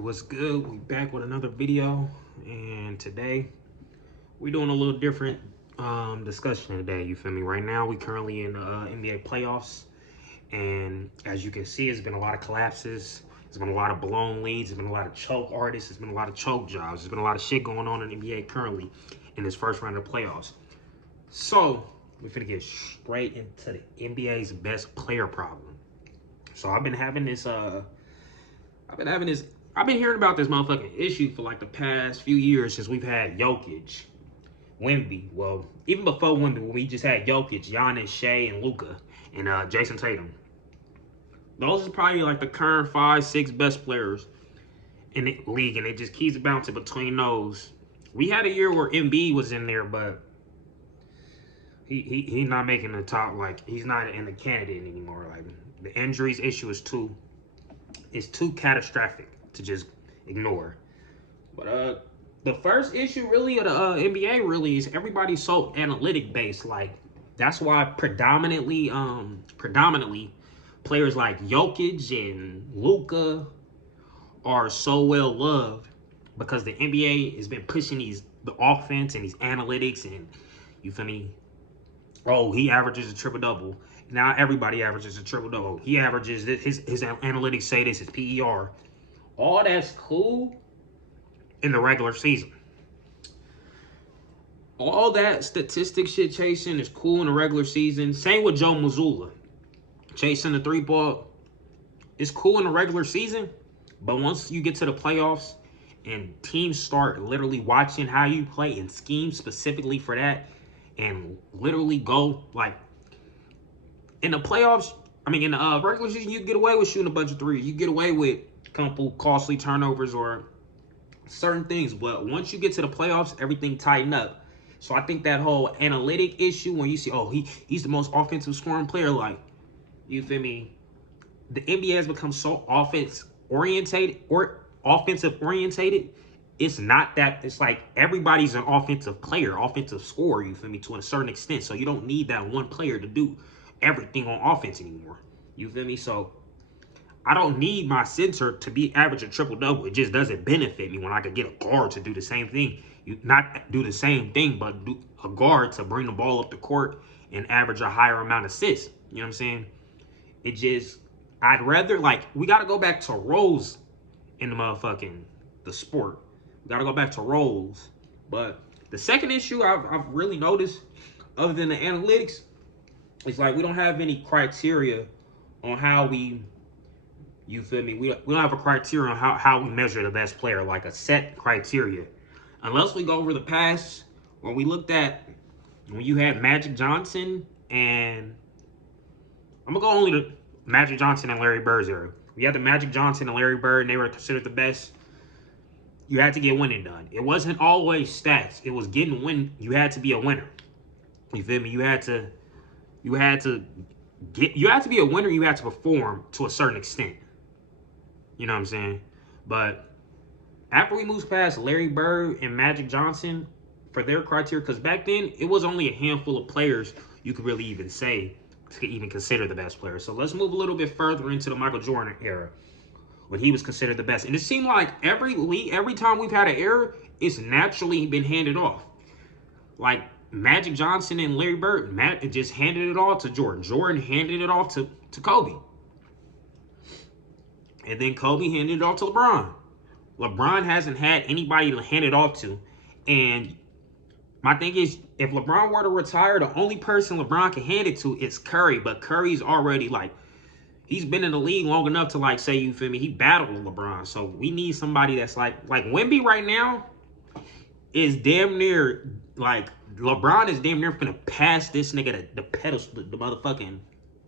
What's good? We back with another video, and today we're doing a little different discussion today. You feel me? Right now, we currently in the NBA playoffs, and as you can see, it's been a lot of collapses. There's been a lot of blown leads. There's been a lot of choke artists. There's been a lot of choke jobs. There's been a lot of shit going on in the NBA currently in this first round of the playoffs. So we're finna get straight into the NBA's best player problem. So I've been having this I've been hearing about this motherfucking issue for like the past few years since we've had Jokic, Wemby. Well, even before Wemby, when we just had Jokic, Giannis, Shea, and Luka, and Jason Tatum. Those are probably like the current 5, 6 best players in the league, and it just keeps bouncing between those. We had a year where Embiid was in there, but he's not making the top. Like, he's not in the candidate anymore. Like, the injuries issue is too catastrophic to just ignore. But the first issue really of the NBA really is everybody's so analytic based. Like, that's why predominantly players like Jokic and Luka are so well loved, because the NBA has been pushing the offense and these analytics, and you feel me? Oh, he averages a triple double. Now everybody averages a triple double. He averages his analytics say this, his PER. All that's cool in the regular season. All that statistic shit chasing is cool in the regular season. Same with Joe Mazzulla. Chasing the 3-ball is cool in the regular season. But once you get to the playoffs and teams start literally watching how you play and scheme specifically for that, and literally go like in the playoffs, I mean in the regular season, you get away with shooting a bunch of threes. You get away with a couple costly turnovers or certain things. But once you get to the playoffs, everything tighten up. So I think that whole analytic issue, when you see, oh, he's the most offensive scoring player, like, you feel me? The NBA has become so offensive orientated. It's not that. It's like everybody's an offensive player, offensive scorer, you feel me, to a certain extent. So you don't need that one player to do everything on offense anymore. You feel me? So I don't need my center to be averaging triple-double. It just doesn't benefit me when I could get a guard to do the same thing. You not do the same thing, but do a guard to bring the ball up the court and average a higher amount of assists. You know what I'm saying? It just, I'd rather, like, we got to go back to roles in the sport. We got to go back to roles. But the second issue I've really noticed, other than the analytics, is like we don't have any criteria on how we, you feel me? We don't have a criteria on how we measure the best player, like a set criteria. Unless we go over the past, when we looked at, when you had Magic Johnson and, I'm going to go only to Magic Johnson and Larry Bird's era. We had the Magic Johnson and Larry Bird, and they were considered the best. You had to get winning done. It wasn't always stats. It was getting win. You had to be a winner. You feel me? You had to be a winner. You had to perform to a certain extent. You know what I'm saying? But after we moved past Larry Bird and Magic Johnson for their criteria, because back then it was only a handful of players you could really even say to even consider the best player. So let's move a little bit further into the Michael Jordan era, when he was considered the best. And it seemed like every time we've had an era, it's naturally been handed off. Like Magic Johnson and Larry Bird, Matt just handed it all to Jordan. Jordan handed it off to Kobe. And then Kobe handed it off to LeBron. LeBron hasn't had anybody to hand it off to. And my thing is, if LeBron were to retire, the only person LeBron can hand it to is Curry. But Curry's already, like, he's been in the league long enough to, like, say, you feel me, he battled with LeBron. So we need somebody that's like Wemby right now is damn near, like, LeBron is damn near finna pass this nigga the pedestal, the motherfucking,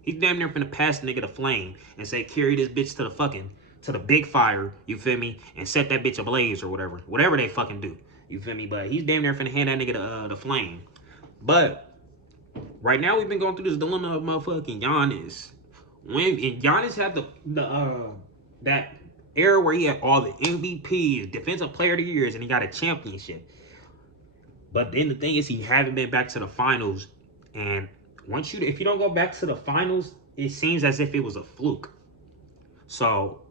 he's damn near finna pass the nigga the flame and say, carry this bitch to the big fire, you feel me, and set that bitch ablaze or whatever they fucking do. You feel me? But he's damn near finna hand that nigga the flame. But right now we've been going through this dilemma of motherfucking Giannis. When Giannis had that era where he had all the MVPs, Defensive Player of the Years, and he got a championship. But then the thing is, he haven't been back to the finals. And if you don't go back to the finals, it seems as if it was a fluke. So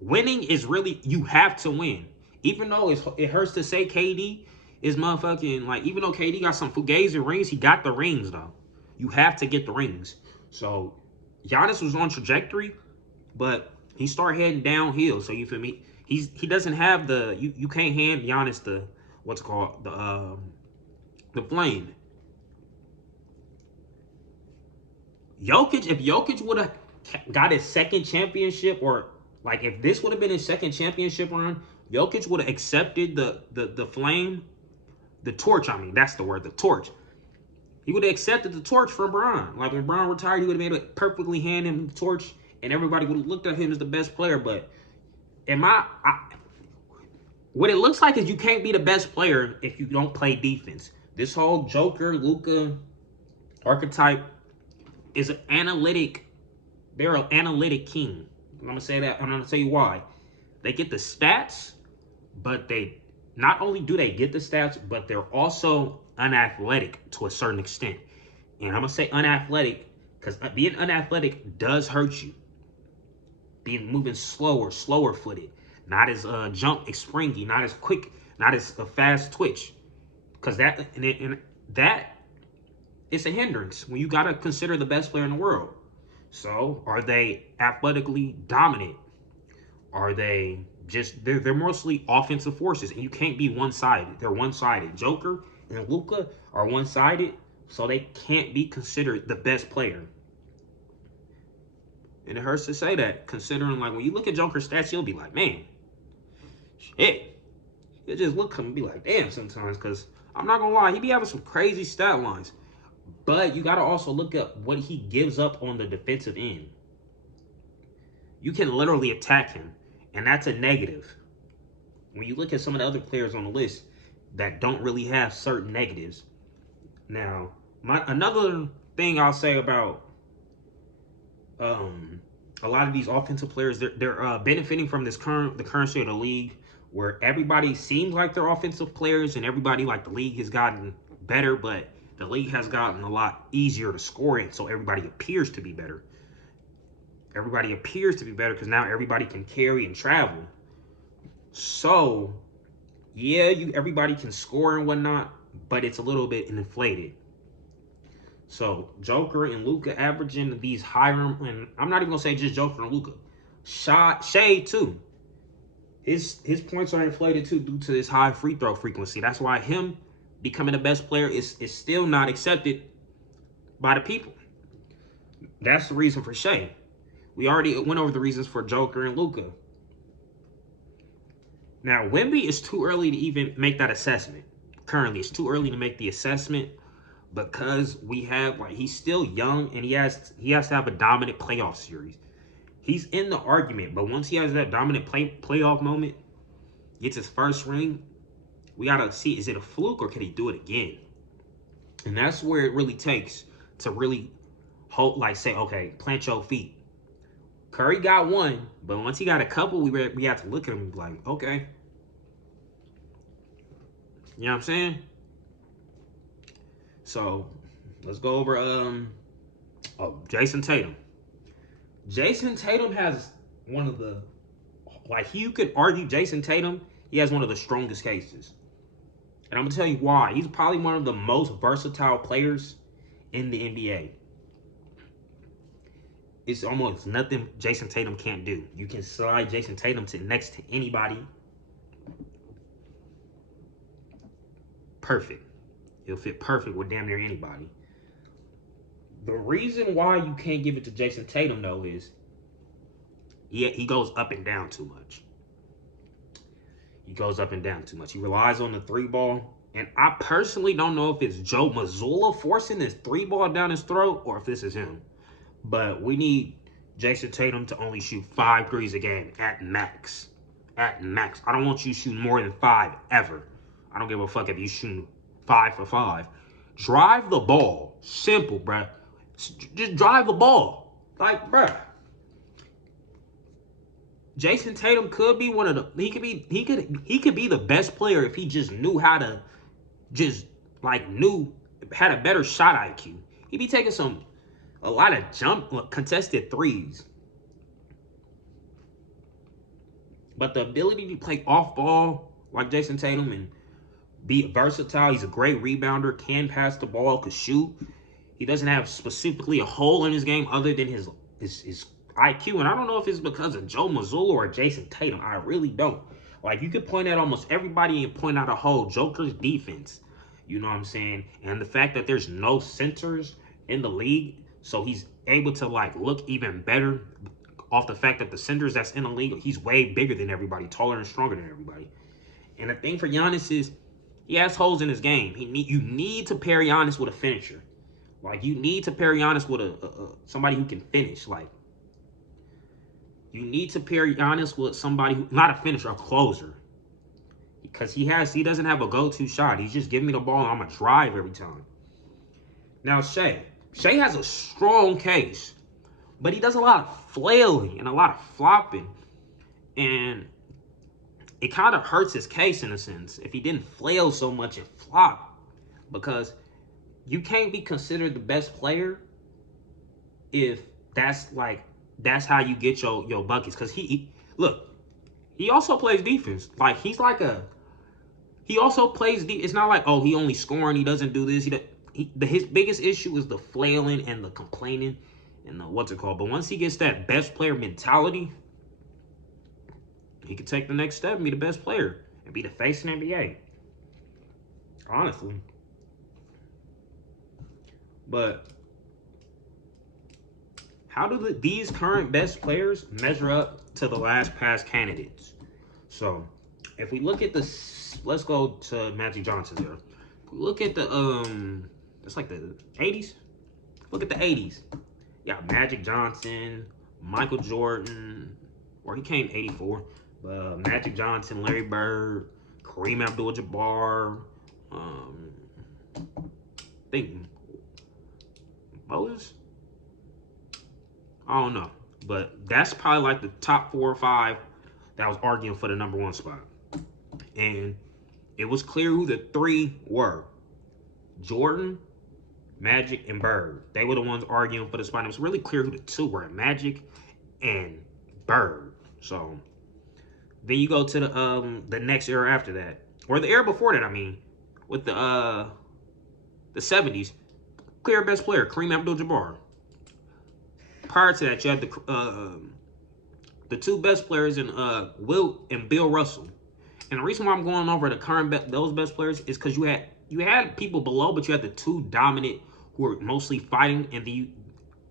Winning is really, you have to win. Even though it hurts to say KD is motherfucking, like, even though KD got some fugazi rings, he got the rings, though. You have to get the rings. So, Giannis was on trajectory, but he started heading downhill. So, you feel me? He doesn't have the, you can't hand Giannis the, what's it called, the flame. Jokic, if Jokic would have got his second championship, or like if this would have been his second championship run, Jokic would have accepted the flame, the torch. I mean, that's the word, the torch. He would have accepted the torch from Bron. Like when Bron retired, he would have been able to perfectly hand him the torch, and everybody would have looked at him as the best player. But what it looks like is you can't be the best player if you don't play defense. This whole Joker, Luka archetype is an analytic. They're an analytic king. I'm gonna say that. I'm gonna tell you why. They get the stats, but they not only do they get the stats, but they're also unathletic to a certain extent. And I'm gonna say unathletic because being unathletic does hurt you. Being moving slower footed, not as springy, not as quick, not as a fast twitch, because that it's a hindrance when you gotta consider the best player in the world. So, are they athletically dominant? Are they just, they're mostly offensive forces, and you can't be one-sided. They're one-sided. Joker and Luka are one-sided, so they can't be considered the best player. And it hurts to say that, considering, like, when you look at Joker's stats, you'll be like, man, shit. You just look at him and be like, damn, sometimes, because I'm not gonna lie, he be having some crazy stat lines. But you got to also look at what he gives up on the defensive end. You can literally attack him, and that's a negative. When you look at some of the other players on the list that don't really have certain negatives. Now, another thing I'll say about a lot of these offensive players, they're benefiting from the current state of the league, where everybody seems like they're offensive players, and everybody, like, the league has gotten better, but the league has gotten a lot easier to score in, so everybody appears to be better. Everybody appears to be better because now everybody can carry and travel. So, yeah, everybody can score and whatnot, but it's a little bit inflated. So, Joker and Luka averaging these higher, and I'm not even going to say just Joker and Luka. Shai, too. His points are inflated, too, due to this high free throw frequency. That's why him becoming the best player is still not accepted by the people. That's the reason for Shai. We already went over the reasons for Joker and Luka. Now, Wemby is too early to even make that assessment. Currently, it's too early to make the assessment because we have, like, he's still young and he has to have a dominant playoff series. He's in the argument, but once he has that dominant playoff moment, gets his first ring, we got to see, is it a fluke or can he do it again? And that's where it really takes to really hold, like, say, okay, plant your feet. Curry got one, but once he got a couple, we have to look at him and be like, okay. You know what I'm saying? So, let's go over Jason Tatum. Jason Tatum has one of the, like, you could argue Jason Tatum, he has one of the strongest cases. And I'm going to tell you why. He's probably one of the most versatile players in the NBA. It's almost nothing Jason Tatum can't do. You can slide Jason Tatum next to anybody. Perfect. He'll fit perfect with damn near anybody. The reason why you can't give it to Jason Tatum, though, is he goes up and down too much. He goes up and down too much. He relies on the three ball. And I personally don't know if it's Joe Mazzulla forcing this three ball down his throat or if this is him. But we need Jason Tatum to only shoot 5 threes a game at max. At max. I don't want you shooting more than 5 ever. I don't give a fuck if you shoot 5 for 5. Drive the ball. Simple, bruh. Just drive the ball. Like, bruh. Jason Tatum could be one of the, he could be the best player if he just knew how to had a better shot IQ. He'd be taking a lot of contested threes. But the ability to play off ball like Jason Tatum and be versatile, he's a great rebounder, can pass the ball, could shoot. He doesn't have specifically a hole in his game other than his IQ. And I don't know if it's because of Joe Mazzulla or Jason Tatum. I really don't. Like, you could point at almost everybody and point out a hole. Joker's defense. You know what I'm saying? And the fact that there's no centers in the league, so he's able to, like, look even better off the fact that the centers that's in the league, he's way bigger than everybody, taller and stronger than everybody. And the thing for Giannis is he has holes in his game. You need to pair Giannis with a finisher. Like, you need to pair Giannis with somebody who can finish. Like, you need to pair Giannis with somebody who, not a finisher, a closer. Because he doesn't have a go-to shot. He's just giving me the ball and I'm going to drive every time. Now, Shai has a strong case, but he does a lot of flailing and a lot of flopping. And it kind of hurts his case in a sense if he didn't flail so much and flop. Because you can't be considered the best player if that's how you get your buckets. Because he also plays defense. Like, he also plays defense. It's not like, oh, he only scoring, he doesn't do this. His biggest issue is the flailing and the complaining and the what's it called. But once he gets that best player mentality, he can take the next step and be the best player and be the face in the NBA. Honestly. But how do these current best players measure up to the last past candidates? So, if we look at let's go to Magic Johnson there. If we look at it's like the 80s. Look at the 80s. Yeah, Magic Johnson, Michael Jordan, or he came 84. Magic Johnson, Larry Bird, Kareem Abdul-Jabbar, I think Moses. I don't know, but that's probably like the top 4 or 5 that was arguing for the #1 spot, and it was clear who the 3 were: Jordan, Magic, and Bird. They were the ones arguing for the spot. It was really clear who the 2 were: Magic and Bird. So then you go to the next era after that, or the era before that. I mean, with the 70s, clear best player Kareem Abdul-Jabbar. Prior to that, you had the 2 best players in Wilt and Bill Russell. And the reason why I'm going over the current those best players is because you had people below, but you had the 2 dominant who were mostly fighting, and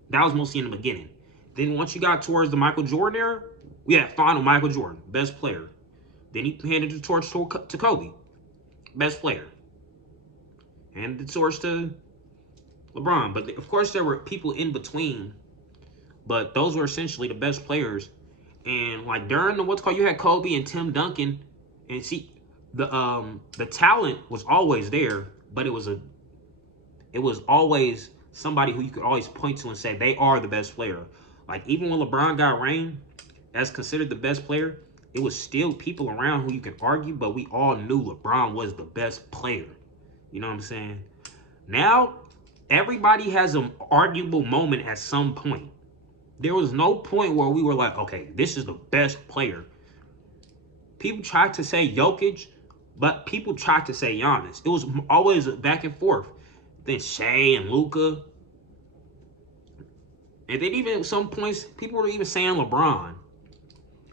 that was mostly in the beginning. Then once you got towards the Michael Jordan era, we had final Michael Jordan, best player. Then he handed the torch to Kobe, best player. Handed the torch to LeBron. But of course, there were people in between, but those were essentially the best players. And like during the you had Kobe and Tim Duncan, and see the talent was always there, but it was always somebody who you could always point to and say they are the best player. Like, even when LeBron got reigned as considered the best player, it was still people around who you can argue, but we all knew LeBron was the best player. You know what I'm saying? Now, everybody has an arguable moment at some point. There was no point where we were like, okay, this is the best player. People tried to say Jokic, but people tried to say Giannis. It was always back and forth. Then Shai and Luka. And then even at some points, people were even saying LeBron.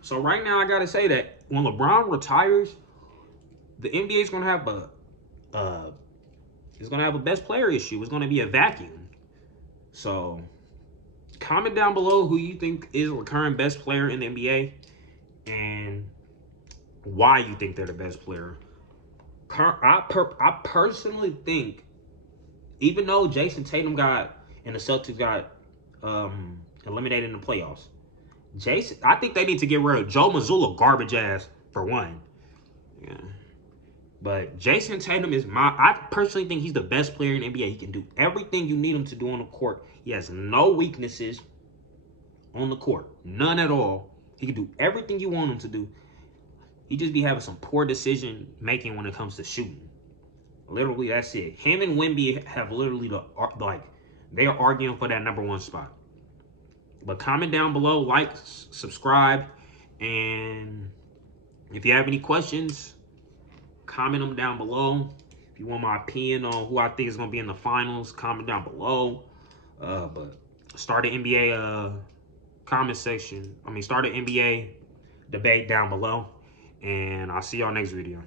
So right now, I got to say that when LeBron retires, the NBA is going to have a best player issue. It's going to be a vacuum. So comment down below who you think is the current best player in the NBA and why you think they're the best player. I personally think, even though Jason Tatum and the Celtics got eliminated in the playoffs, I think they need to get rid of Joe Mazzulla, garbage ass, for one. Yeah. But Jason Tatum I personally think he's the best player in the NBA. He can do everything you need him to do on the court. He has no weaknesses on the court. None at all. He can do everything you want him to do. He just be having some poor decision making when it comes to shooting. Literally, that's it. Him and Wemby have literally they are arguing for that #1 spot. But comment down below, like, subscribe, and If you have any questions, comment them down below. If you want my opinion on who I think is gonna be in the finals, comment down below. But start the NBA comment section. Start the NBA debate down below, and I'll see y'all next video.